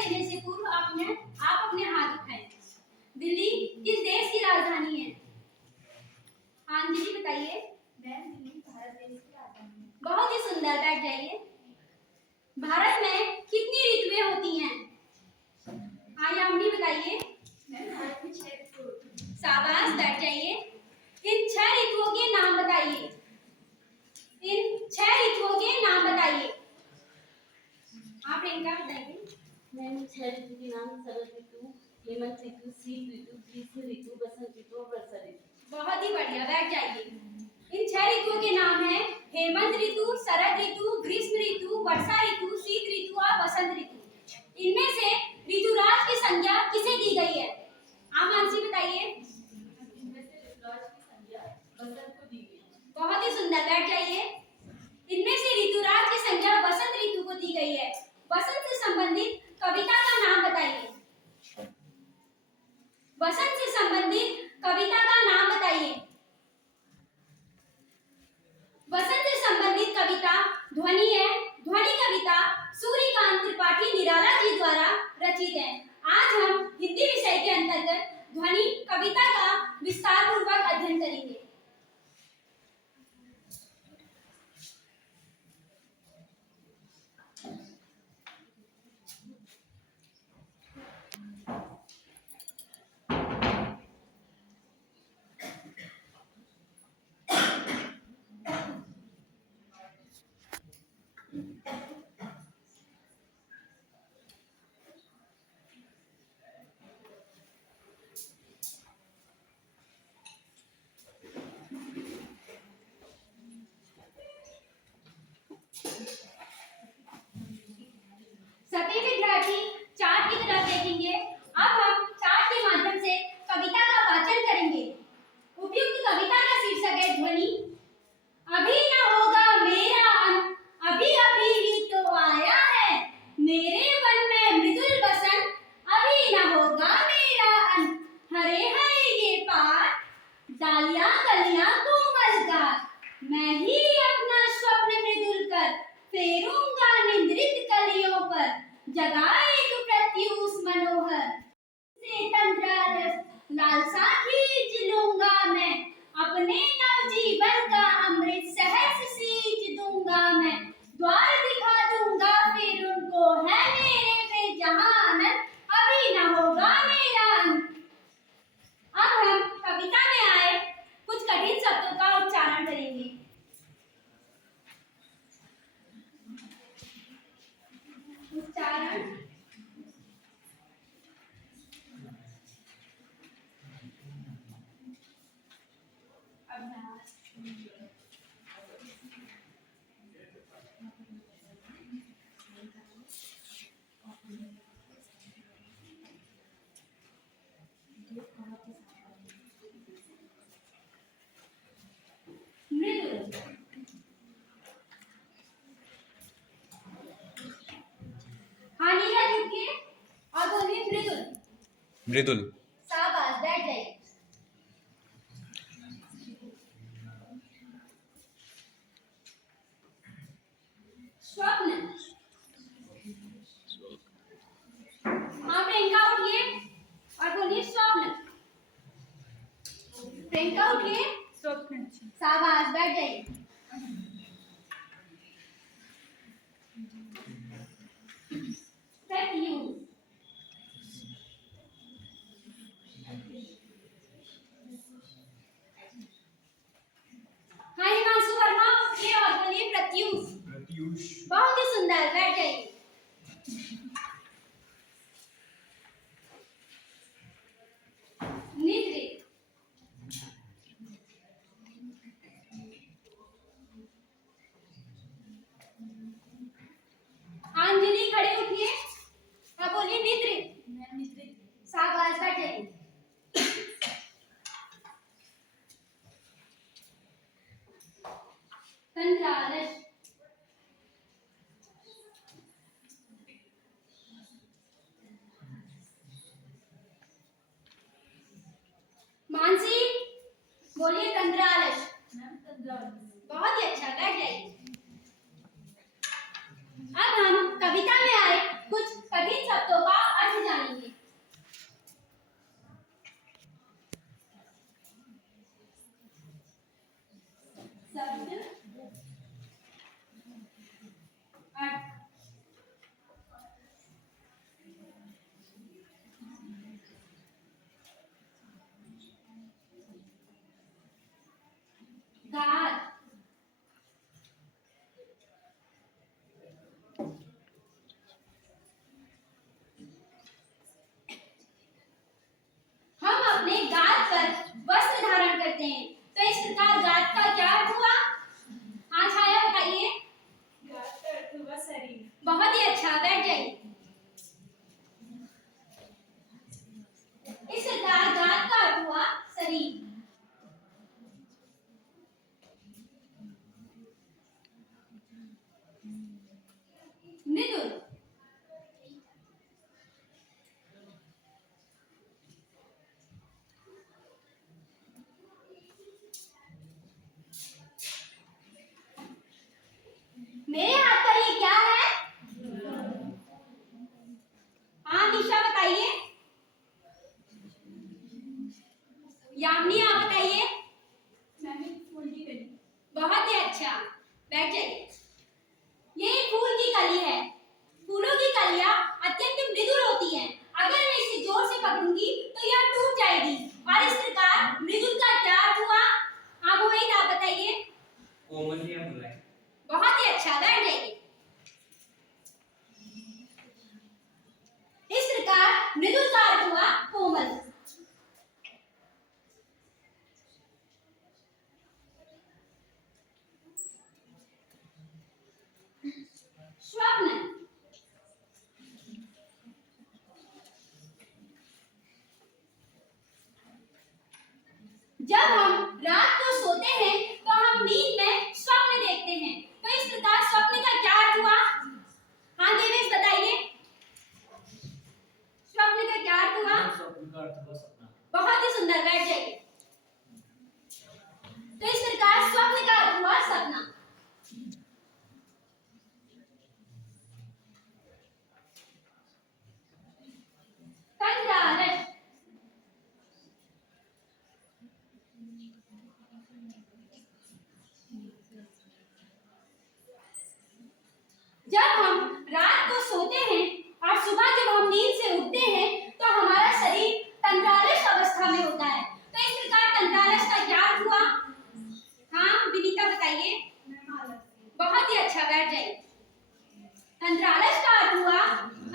देने से पूर्व आप अपने हाथ उठाएं। दिल्ली किस देश की राजधानी है? हाँ जी बताइए। मैम, दिल्ली भारत देश की राजधानी है। बहुत ही सुंदर, बैठ जाइए। भारत में कितनी ऋतुएं होती हैं? हाँ यामिनी बताइए। मैम, भारत में 6 ऋतु होती हैं। शाबाश, बैठ जाइए। इन 6 ऋतुओं के नाम बताइए। इन 6 ऋतुओं के नाम बताइए। आप इनका बताइए। मैम, 6 ऋतु के नाम शरद ऋतु, हेमंत ऋतु, शीत ऋतु, ग्रीष्म ऋतु, बसंत ऋतु और वर्षा ऋतु। बहुत ही बढ़िया, बैठ जाइए। इन 6 ऋतुओं के नाम हैं हेमंत ऋतु, शरद ऋतु, ग्रीष्म ऋतु, वर्षा ऋतु, शीत ऋतु और बसंत ऋतु। इनमें से ऋतुराज की संज्ञा किसे दी गई है? आप मानसी बताइए। इनमें से ऋतुराज की संज्ञा बसंत को दी गई है। बहुत ही सुंदर, बैठ जाइए। इनमें से ऋतुराज की संज्ञा बसंत ऋतु को दी गई है। बसंत से संबंधित कविता का नाम बताइए। बसंत से संबंधित कविता का नाम बताइए। बसंत से संबंधित कविता ध्वनि है। ध्वनि कविता सूर्यकांत त्रिपाठी निराला जी द्वारा रचित है। आज हम हिंदी विषय के अंतर्गत ध्वनि कविता का विस्तार पूर्वक अध्ययन करेंगे। सभी विद्यार्थी चार्ट की तरफ देखेंगे। अब हम चार्ट के माध्यम से कविता का वाचन करेंगे। उपयुक्त कविता का शीर्षक है ध्वनि। अभी न होगा मेरा अंत, अभी अभी ही तो आया है मेरे मन में मृदुल बसंत, अभी न होगा मेरा अंत। हरे हरे ये पात, डालियां कलियां कोमल गात, मैं ही अपना स्वप्न मृदुल कर फेरूंगा निद्रित कलियों पर, जगाएग प्रत्यूष मनोहर से तंद्रारस लालसा खींच लूंगा मैं, अपने नवजीवन का अमृत सहर्ष सींच दूंगा मैं, द्वार दिखा दूंगा फिर उनको है मेरे में जहां आनंद, अभी न होगा मेरा अंत। अब हम कविता में आए कुछ कठिन शब्दों का उच्चारण करेंगे। उच्चारण अभ्यास। मृदुल। हाँ नीरज रुकिए और बोलिए मृदुल। मृदुल। शाबाश, बैठ जाइए। स्वप्न। हाँ प्रियंका उठिए और बोलिए स्वप्न। प्रियंका उठिए। स्वप्न। शाबाश, बैठ जाइए। प्रत्यूष। हाँ हिमांशु वर्मा उठिए और बोलिए प्रत्यूष। प्रत्यूष। बहुत ही सुंदर, बैठ जाइए। निद्रित। अंजलि खड़े उठिए और बोलिए निद्रित। मैम, निद्रित। शाबाश, बैठ जाइए। तंद्रालस। मानसी बोलिए तंद्रालस। मैम, तंद्रालस। बहुत ही अच्छा, बैठ जाइए। अब हम कविता में आए कुछ कठिन शब्दों का बैठ जाइए। ये एक फूल की कली है। फूलों की कलियां अत्यंत मृदुल होती हैं। अगर मैं इसे जोर से पकड़ूंगी तो यह टूट जाएगी। और इस प्रकार मृदुल का क्या अर्थ हुआ? आप वही आप बताइए। कोमल या मुलायम। बहुत ही अच्छा, बैठ जाइए। इस प्रकार मृदुल का अर्थ हुआ कोमल। स्वप्न। जब हम रात को सोते हैं तो हम नींद में स्वप्न देखते हैं। तो इस प्रकार स्वप्न का क्या अर्थ हुआ? हाँ देवेश बताइए, स्वप्न का क्या अर्थ हुआ? स्वप्न का अर्थ हुआ सपना। बहुत ही सुंदर, बैठ जाइए। तो इस प्रकार स्वप्न का अर्थ हुआ सपना। तंद्रालस। जब हम रात को सोते हैं और सुबह जब हम नींद से उठते हैं तो हमारा शरीर तंद्रालस अवस्था में होता है। तो इस प्रकार तंद्रालस का क्या अर्थ हुआ? हाँ विनीता बताइए। बहुत ही अच्छा, बैठ जाइए। तंद्रालस का अर्थ हुआ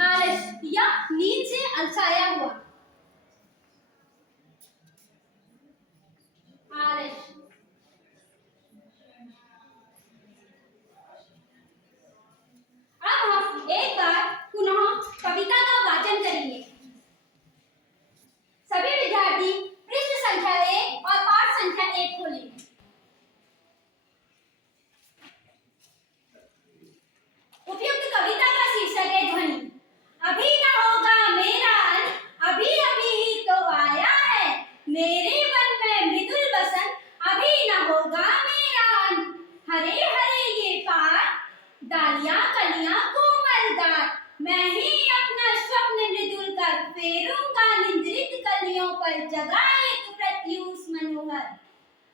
आलस या नींद से अलसाया हुआ। आलस। अब हम एक बार पुनः कविता का वाचन करेंगे। सभी विद्यार्थी पृष्ठ संख्या 1 और पाठ संख्या 1 खोलें। उपयुक्त कविता का शीर्षक है ध्वनि। अभी न होगा मेरा अंत, अभी अभी ही तो आया है। मेरे मन में मृदुल बसंत, अभी न होगा मेरा अंत। हरे हरे ये पात, डालियां कलियां कोमल गात। मैं ही अपना स्वप्न मृदुल कर फेरूंगा निंद्रित कलियों पर जगा एक प्रत्यूष मनोहर।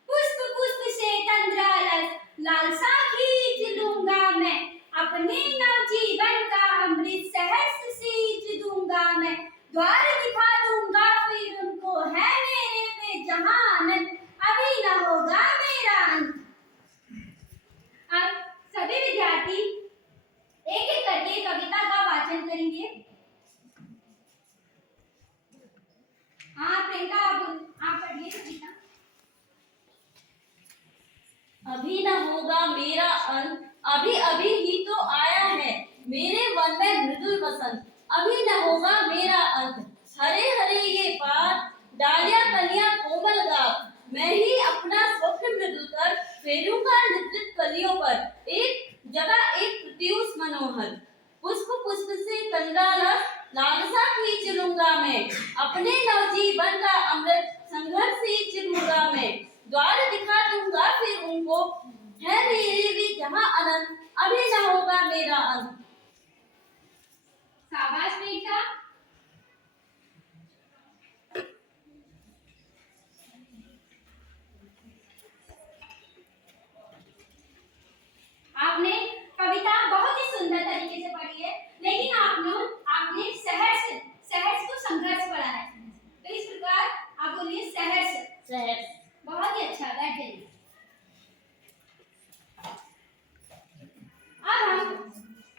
पुष्प पुष्प से तंद्रालस, लालसा खींच लूंगा मैं। अपने नवजीवन का अमृत सहस्र सींच दूंगा मैं। द्वार दिखा दूंगा फिर उनको, है मेरे पे जहां आनंद, अभी न होगा मेरा अंत। अब सभी विद्यार्थी एक एक करके कविता का वाचन करेंगे। हाँ प्रियंका, आप पढ़िए कविता। अभी न होगा मेरा अंत, अभी अभी ही तो आया है। मेरे मन में मृदुल बसंत, अभी न होगा मेरा अंत। हरे हरे ये पात, डालियां कलियां कोमल गात। मैं ही अपना स्वप्न मृदुल कर फेरूंगा निद्रित कलियों पर एक जगह एक प्रत्यूष मनोहर। पुष्प पुष्प से तंद्रालस, लालसा खींच लूंगा मैं। अपने नवजीवन का अमृत संघर्ष सींच लूंगा मैं। द्वार दिखा दूंगा फिर उनको, है मेरे भी जहां अनंत, अभी न होगा मेरा अंत। शाबाश प्रियंका। आपने कविता बहुत ही सुंदर तरीके से पढ़ी है, लेकिन आपने सहर्ष को संघर्ष पढ़ा है। तो इस प्रकार आप बोलिए सहर्ष। सहर्ष। बहुत ही अच्छा, बैठ जाइए। अब हम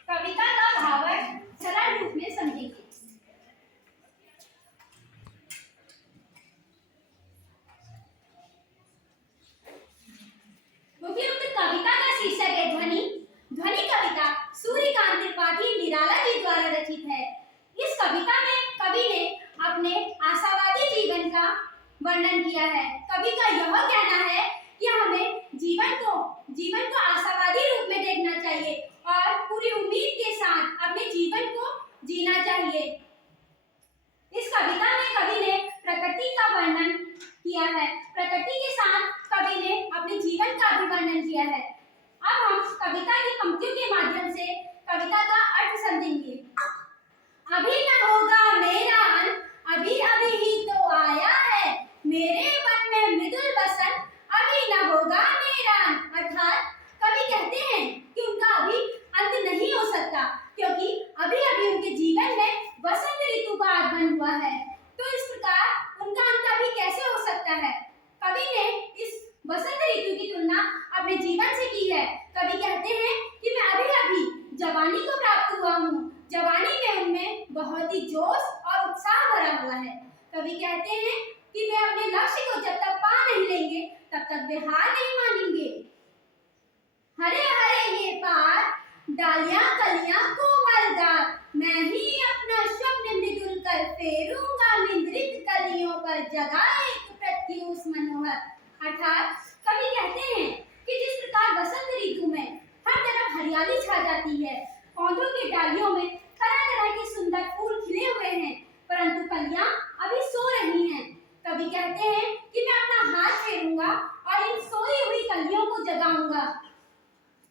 कविता का भावार्थ सरल रूप में समझेंगे। उपयुक्त कविता का शीर्षक है ध्वनि। ध्वनि कविता सूर्यकांत त्रिपाठी निराला जी द्वारा रचित है। इस कविता में कवि ने अपने आशावादी जीवन का वर्णन किया है। कवि का यह कहना है कि हमें जीवन को आशावादी रूप में देखना चाहिए और पूरी उम्मीद के साथ अपने जीवन को जीना चाहिए। इस कविता में कवि ने प्रकृति का वर्णन किया है। प्रकृति के साथ कवि ने अपने जीवन का भी वर्णन किया है। अब हम कविता की पंक्तियों के माध्यम से कविता का अर्थ समझेंगे। अभी न होगा मेरा अंत, अभी अभी ही तो आया है। मेरे मन में मृदुल बसंत, अभी न होगा मेरा अंत। अर्थात कवि कहते हैं हार नहीं मानेंगे। हरे हरे ये पात, डालियां कलियां कोमलदार, मैं ही अपना स्वप्न मृदुल कर फेरूंगा निद्रित कलियों पर जगा एक प्रत्युष मनोहर। अर्थात कवि कहते हैं कि जिस प्रकार बसंत ऋतु में हर तरफ हरियाली छा जाती है, पौधों की डालियों में तरह तरह के सुंदर फूल खिले हुए हैं, परंतु कलियां अभी सो रही हैं। कवि कहते हैं कि मैं अपना हाथ फेरूंगा और इन सोई हुई कलियों को जगाऊंगा।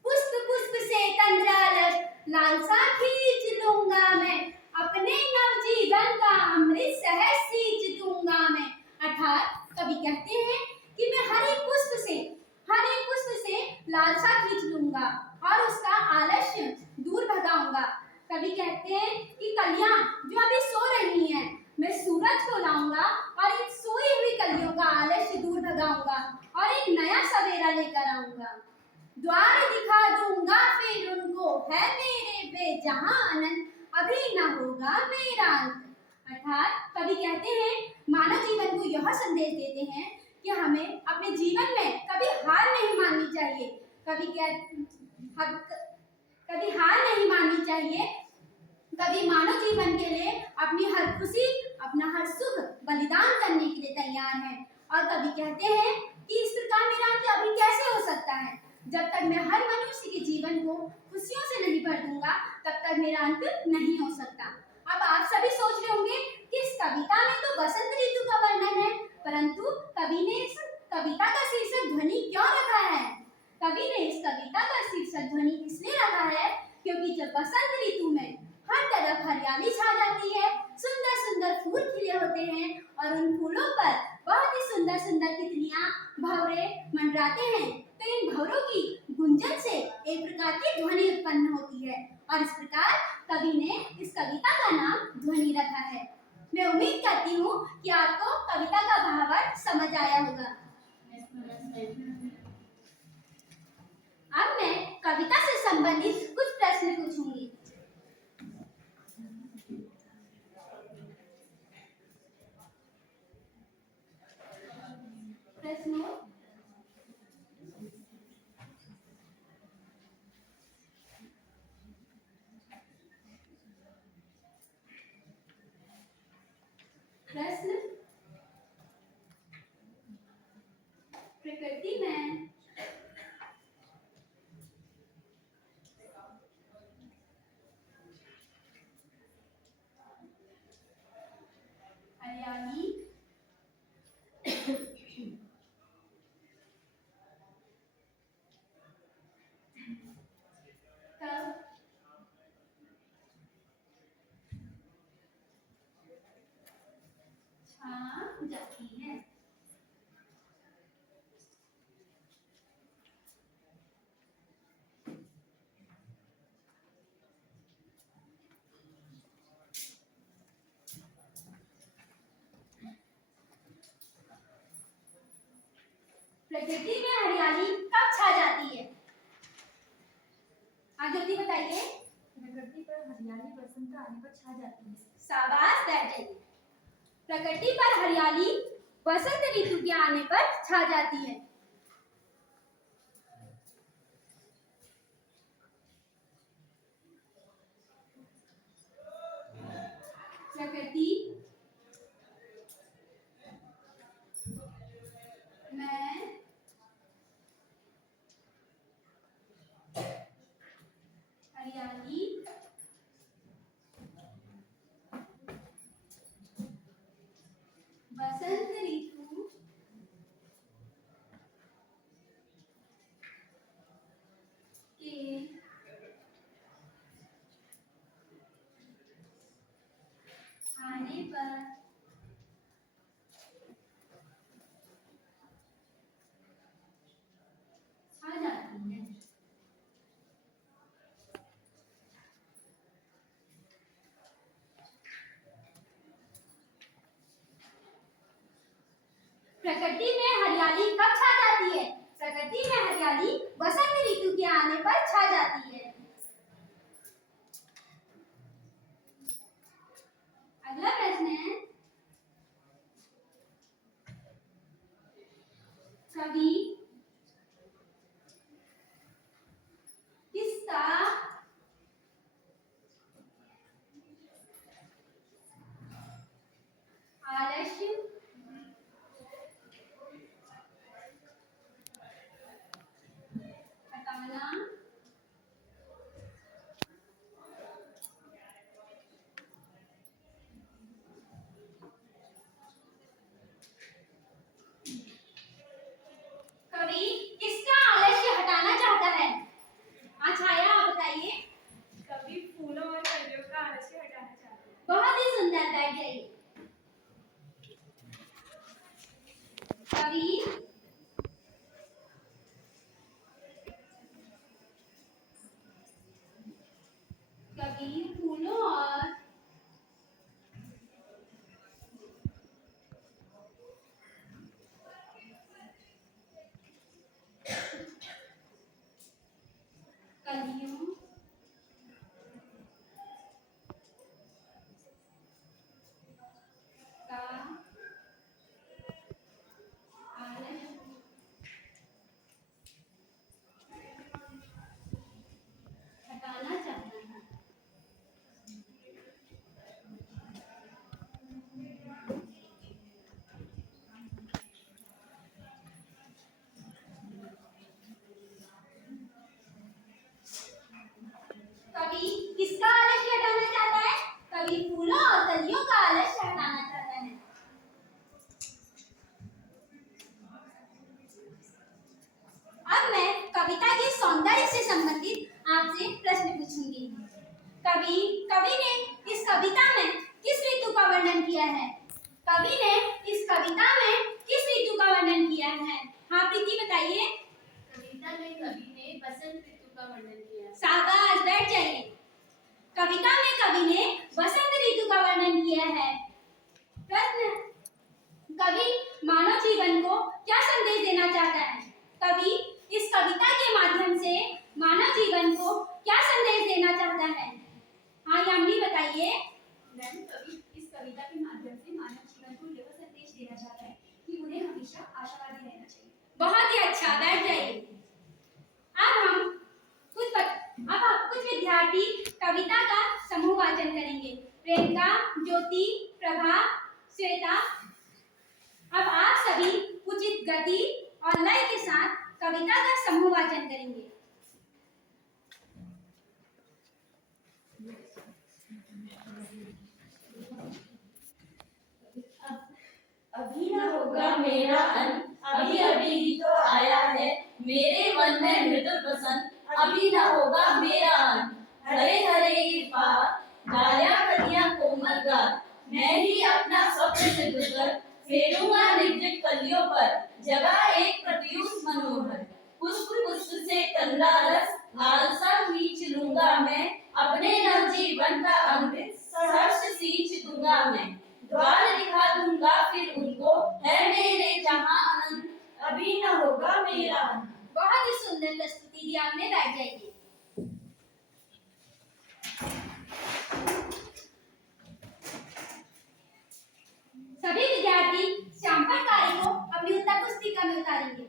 पुष्प पुष्प से तंद्रालस लालसा खींच लूंगा मैं, अपने नवजीवन का अमृत सहज सींच दूंगा मैं। अर्थात कवि कहते हैं कि मैं हर एक पुष्प से लालसा खींच लूंगा और उसका आलस्य दूर भगाऊंगा। कवि कहते हैं कि कलियां जो अभी सो रही हैं, मैं सूरज को लाऊंगा और इन सोई हुई कलियों का आलस्य दूर भगाऊंगा और एक नया सवेरा लेकर आऊंगा। द्वार दिखा दूंगा फिर उनको, है मेरे बेजहां आनंद, अभी न होगा मेरा अंत। अर्थात कवि कहते हैं मानव जीवन को यह संदेश देते हैं कि हमें अपने जीवन में कभी हार नहीं माननी चाहिए। कभी हार नहीं माननी चाहिए। कभी मानव जीवन के लिए अपनी हर खुशी, अपना हर सुख बलिदान करने के लिए तैयार है। और कभी कहते हैं कि इस प्रकार मेरा अंत अभी कैसे हो सकता है, जब तक मैं हर मनुष्य के जीवन को खुशियों से नहीं भर दूंगा, तब तक मेरा अंत नहीं हो सकता। अब आप सभी सोच रहे होंगे कि इस कविता में तो बसंत ऋतु का वर्णन है, परंतु कवि ने इस कविता का शीर्षक ध्वनि क्यों रखा है? कवि ने इस कविता का शीर्षक ध्वनि इसलिए रखा है क्योंकि जब बसंत ऋतु में हर तरफ हरियाली छा जाती है, सुंदर सुंदर फूल खिले होते हैं और उन फूलों पर बहुत ही सुंदर सुंदर तितलियां, भंवरे मंडराते हैं, तो इन भंवरों की गुंजन से एक प्रकार की ध्वनि उत्पन्न होती है और इस प्रकार कवि ने इस कविता का नाम ध्वनि रखा है। मैं उम्मीद करती हूँ कि आपको कविता का भावार्थ समझ आया होगा। अब मैं कविता से संबंधित कुछ प्रश्न पूछूंगी। प्रश्नों प्रश्न प्रकृति में हरियाली कब छा जाती है? प्रकृति में हरियाली कब छा जाती है? आप जल्दी बताइए। प्रकृति पर हरियाली बसंत आने पर छा जाती है। शाबाश, बैठ जाइए। प्रकृति पर हरियाली बसंत ऋतु के आने पर छा जाती है। प्रकृति में हरियाली बसंत ऋतु के आने पर छा जाती है। प्रकृति में हरियाली कब छा जाती है? प्रकृति में हरियाली बसंत ऋतु के आने पर छा जाती है। अगला प्रश्न है, कवि कवि कवि ने इस कविता में किस ऋतु का वर्णन किया है? कवि ने इस कविता में किस ऋतु का वर्णन किया है? हाँ प्रीति बताइए। कविता में कवि ने बसंत ऋतु का वर्णन किया है। शाबाश, बैठ जाइए। कविता में कवि ने बसंत ऋतु का वर्णन किया है। प्रश्न, कवि मानव जीवन को क्या संदेश देना चाहता है? कवि इस कविता के माध्यम से मानव जीवन को क्या संदेश देना चाहता है? हाँ यामिनी बताइए। मैम, कवि इस कविता के माध्यम से मानव जीवन को यह संदेश देना चाहता है कि उन्हें हमेशा आशावादी रहना चाहिए। बहुत ही अच्छा, बैठ जाइए। अब कुछ विद्यार्थी कविता का समूह वाचन करेंगे। प्रियंका, ज्योति, प्रभा, श्वेता। अब आप सभी उचित गति और लय के साथ कविता का समूह वाचन करेंगे। अभी न होगा मेरा अंत, अभी अभी ही तो आया है मेरे मन में मृदुल बसंत, अभी न होगा मेरा अंत। हरे हरे ये पात, डालियां कलियां कोमल गात, मैं ही अपना स्वप्न सिद्ध कर फेरूंगा निर्जन कलियों पर, जगह एक प्रत्युष मनोहर। पुष्प पुष्प से कंदा रस, लालसा खींच लूंगा मैं, अपने नवजीवन का अमृत सहर्ष सींच दूंगा मैं। द्वार दिखा दूंगा फिर उनको, है मेरे जहां आनंद, अभी न होगा मेरा अंत। बहुत ही सुंदर प्रस्तुति दी आपने, बैठ जाइए। सभी विद्यार्थी श्यामपट कार्य को अपनी उत्तर पुस्तिका में उतारेंगे।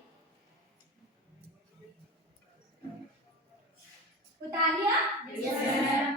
उतार लिया? Yes, ma'am.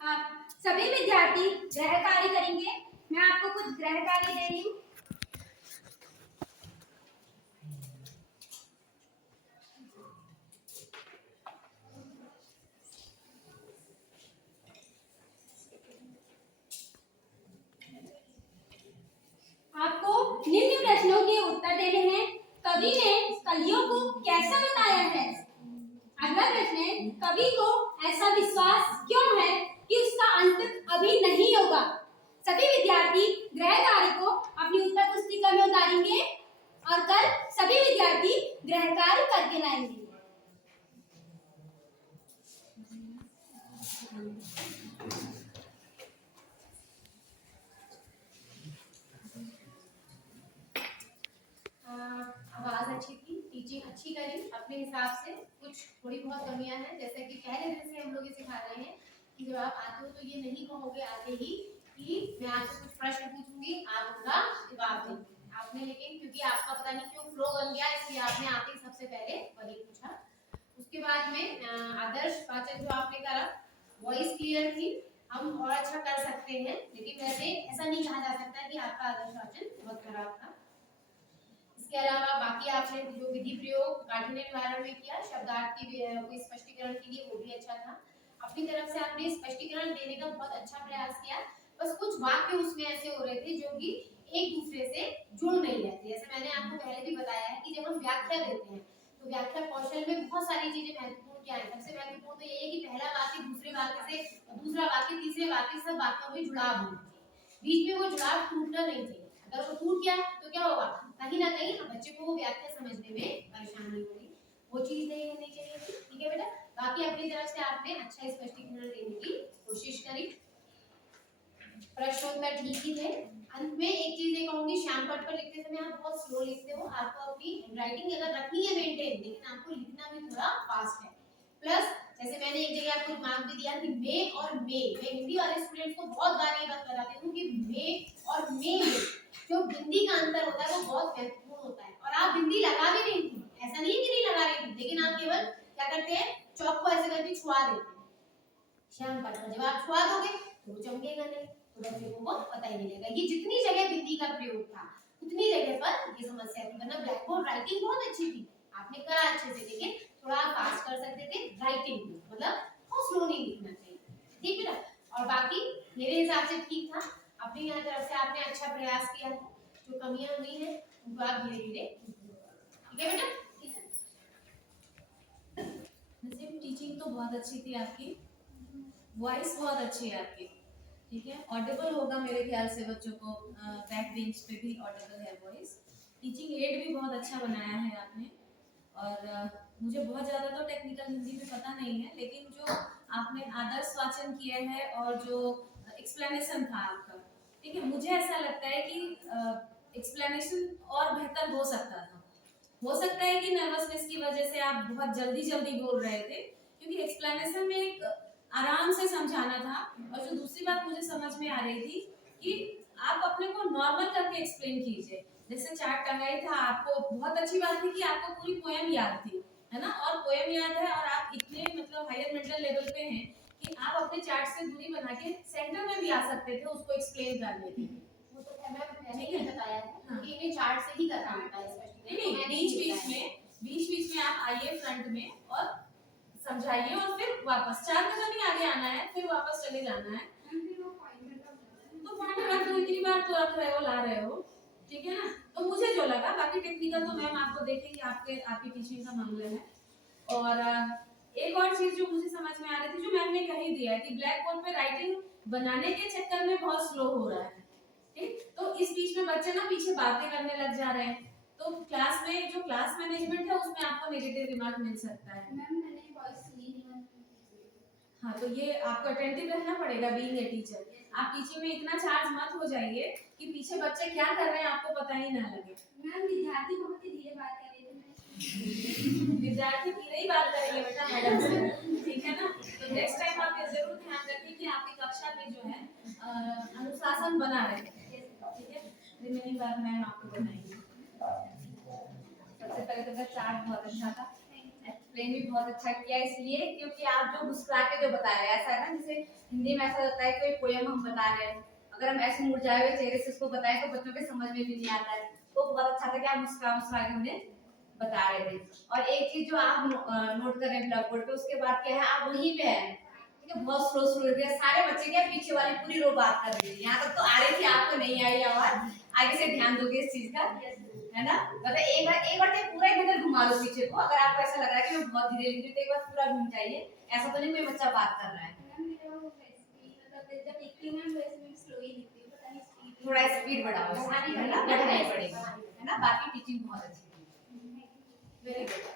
आप सभी विद्यार्थी गृह कार्य करेंगे। मैं आपको कुछ गृह कार्य दे रही हूँ। आपको निम्न प्रश्नों के उत्तर देने हैं। कवि ने कलियों को कैसा बताया है? अगला प्रश्न है, कवि को ऐसा विश्वास क्यों है कि उसका अंत अभी नहीं होगा? सभी विद्यार्थी गृह कार्य को अपनी उत्तर पुस्तिका में उतारेंगे और कल सभी विद्यार्थी गृह कार्य करके लाएंगे। आवाज अच्छी थी, टीचिंग अच्छी करी अपने हिसाब से। कुछ थोड़ी बहुत कमियां हैं, जैसे कि पहले दिन से हम लोग ये सिखा रहे हैं कि जब आप आते हो तो ये नहीं कहोगे आते ही कि मैं आपसे कुछ प्रश्न पूछूंगी, आप उनका जवाब देंगे। आपने लेकिन क्योंकि आपका पता नहीं क्यों फ्लो बन गया, इसलिए आपने आते ही सबसे पहले वही पूछा। उसके बाद में आदर्श वाचन जो आपने करा, वॉइस क्लियर थी, हम और अच्छा कर सकते हैं, लेकिन वैसे ऐसा नहीं कहा जा सकता कि आपका आदर्श वाचन बहुत खराब था। इसके अलावा बाकी आपने जो विधि प्रयोग काठिन्य निवारण में किया, शब्दार्थ की कोई स्पष्टीकरण के लिए, वो भी अच्छा था। अपनी तरफ से आपने स्पष्टीकरण देने का बहुत अच्छा प्रयास किया। बस कुछ वाक्य उसमें ऐसे हो रहे थे जो कि एक दूसरे से जुड़ नहीं रहे थे। जैसे मैंने आपको पहले भी बताया है कि जब हम व्याख्या देते हैं तो व्याख्या कौशल में बहुत सारी चीजें महत्वपूर्ण क्या है। सबसे महत्वपूर्ण तो ये है कि पहला वाक्य दूसरे वाक्य से, दूसरा वाक्य तीसरे वाक्य से, सब वाक्यों में जुड़ाव होना चाहिए, बीच में वो जुड़ाव टूटना नहीं चाहिए। अगर वो टूट गया तो क्या होगा, कहीं ना कहीं बच्चे को वो व्याख्या समझने में परेशानी होगी, वो चीज नहीं होनी चाहिए थी। ठीक है बेटा, बाकी अपनी तरफ से आपने अच्छा स्पष्टीकरण देने की कोशिश करी, प्रश्नोत्तर ठीक ही थे। अंत में एक चीज ये कहूंगी, श्यामपट पर लिखते समय आप बहुत स्लो लिखते हो। आपको अपनी राइटिंग अगर रखनी है मेंटेन, लेकिन आपको लिखना भी थोड़ा फास्ट है। प्लस जैसे मैंने एक जगह आपको मार्क भी दिया कि मे और मे, मैं हिंदी वाले स्टूडेंट्स को बहुत बार ये बात बताती हूँ कि मे और मे में जो बिंदी का अंतर होता है वो बहुत महत्वपूर्ण होता है। और आप बिंदी लगा भी नहीं थी, ऐसा नहीं है कि नहीं लगा रही थी, लेकिन आप केवल क्या करते हैं, चौक को ऐसे करके छुआ देते हैं श्याम पर। जब आप छुआ दोगे तो वो चमकेगा नहीं, तो बच्चे को वो पता ही नहीं लगेगा। ये जितनी जगह बिंदी का प्रयोग था उतनी जगह पर ये समस्या थी, वरना ब्लैक बोर्ड राइटिंग बहुत अच्छी थी, आपने करा अच्छे से, लेकिन थोड़ा आप फास्ट कर सकते थे राइटिंग में, मतलब बहुत स्लो नहीं लिखना चाहिए, ठीक है ना। और बाकी मेरे हिसाब से ठीक था, अपनी यहाँ तरफ से आपने अच्छा प्रयास किया था, जो कमियां हुई हैं उनको आप धीरे धीरे, ठीक है बेटा। नसीम, टीचिंग तो बहुत अच्छी थी आपकी, वॉइस बहुत अच्छी है आपकी, ठीक है, ऑडिबल होगा मेरे ख्याल से बच्चों को, बैक बेंच पे भी ऑडिबल है वॉइस। टीचिंग एड भी बहुत अच्छा बनाया है आपने। और मुझे बहुत ज़्यादा तो टेक्निकल हिंदी में पता नहीं है, लेकिन जो आपने आदर्श वाचन किया है और जो एक्सप्लेनेशन था आपका, ठीक है, मुझे ऐसा लगता है कि एक्सप्लेनेशन और बेहतर हो सकता था। हो सकता है कि नर्वसनेस की वजह से आप बहुत जल्दी जल्दी बोल रहे थे, क्योंकि एक्सप्लेनेशन में एक आराम से समझाना था। और जो दूसरी बात मुझे समझ में आ रही थी कि आप अपने को नॉर्मल करके एक्सप्लेन कीजिए। जैसे चार्ट टंगाई था, आपको बहुत अच्छी बात थी कि आपको पूरी पोएम याद थी, है ना, और पोएम याद है और आप इतने मतलब हायर मेंटल लेवल पे हैं कि आप अपने चार्ट से दूरी बना के सेंटर में भी आ सकते थे उसको एक्सप्लेन करने के लिए। वो तो है मैम, मैंने ही बताया है हाँ। कि इन्हें चार्ट से ही करना होता है स्पेशली। नहीं, बीच बीच में आप आइए फ्रंट में और समझाइए और फिर वापस 4 कदम ही आगे आना है, फिर वापस चले जाना है। तो पॉइंट रख लो, इतनी बार तो रख रहे हो, ला रहे हो, ठीक है ना। तो मुझे जो लगा, बाकी टेक्निकल तो मैम आपको देखेंगे, आपकी टीचिंग का मामला है। और एक और चीज जो मुझे समझ में आ रही थी, जो मैम ने कही दिया है कि ब्लैक बोर्ड पे राइटिंग बनाने के चक्कर में बहुत स्लो हो रहा है, ठीक। तो इस बीच में बच्चे ना पीछे बातें करने लग जा रहे हैं, तो क्लास में जो क्लास मैनेजमेंट है उसमें आपको नेगेटिव रिमार्क मिल सकता है। मैम मैंने वॉइस सुनी नहीं। हाँ, तो ये आपको अटेंटिव रहना पड़ेगा बीइंग ए टीचर। आप टीचिंग में इतना चार्ज मत हो जाइए कि पीछे बच्चे क्या कर रहे हैं आपको पता ही ना लगे। मैम विद्यार्थी बहुत ही धीरे बात कर रहे थे। विद्यार्थी धीरे ही बात करेंगे बेटा मैडम से, ठीक है ना। तो नेक्स्ट टाइम आप ये जरूर ध्यान रखिए कि आपकी कक्षा में जो है अनुशासन बना रहे, ठीक है। रिमेनिंग बात मैम आपको बताएंगे। सबसे पहले तो चार्ट बहुत अच्छा था, एक्सप्लेन भी बहुत अच्छा किया, इसलिए क्योंकि आप जो मुस्कुरा के जो बता रहे हैं, ऐसा है ना जैसे हिंदी में ऐसा होता है कोई पोएम हम बता रहे हैं, अगर हम ऐसे मुरझाए हुए चेहरे से उसको बताएं तो बच्चों के समझ में भी नहीं आता है। तो बहुत अच्छा था कि आप मुस्कुरा मुस्कुरा के उन्हें बता रहे थे। और एक चीज जो आप नोट कर रहे हैं ब्लैक बोर्ड पे, उसके बाद क्या है, आप वहीं पे हैं, ठीक है, बहुत स्लो स्लो है, सारे बच्चे क्या पीछे वाली पूरी रो बात कर रही है, यहाँ तक तो आ रही थी, आपको नहीं आई आवाज। आगे से ध्यान दोगे इस चीज का, है ना। मतलब एक बार पूरा इधर घुमा लो पीछे को, अगर आपको ऐसा लग रहा है कि मैं बहुत धीरे लिख रही हूँ तो एक बार पूरा घूम जाइए, ऐसा तो नहीं कोई बच्चा बात कर रहा है। जब लिखती हूँ वैसे मैं स्लो ही लिखती हूँ, पता नहीं स्पीड थोड़ा स्पीड बढ़ाओ, है ना, बढ़ाना पड़ेगा, है ना। बाकी टीचिंग बहुत अच्छी थी, वेरी गुड।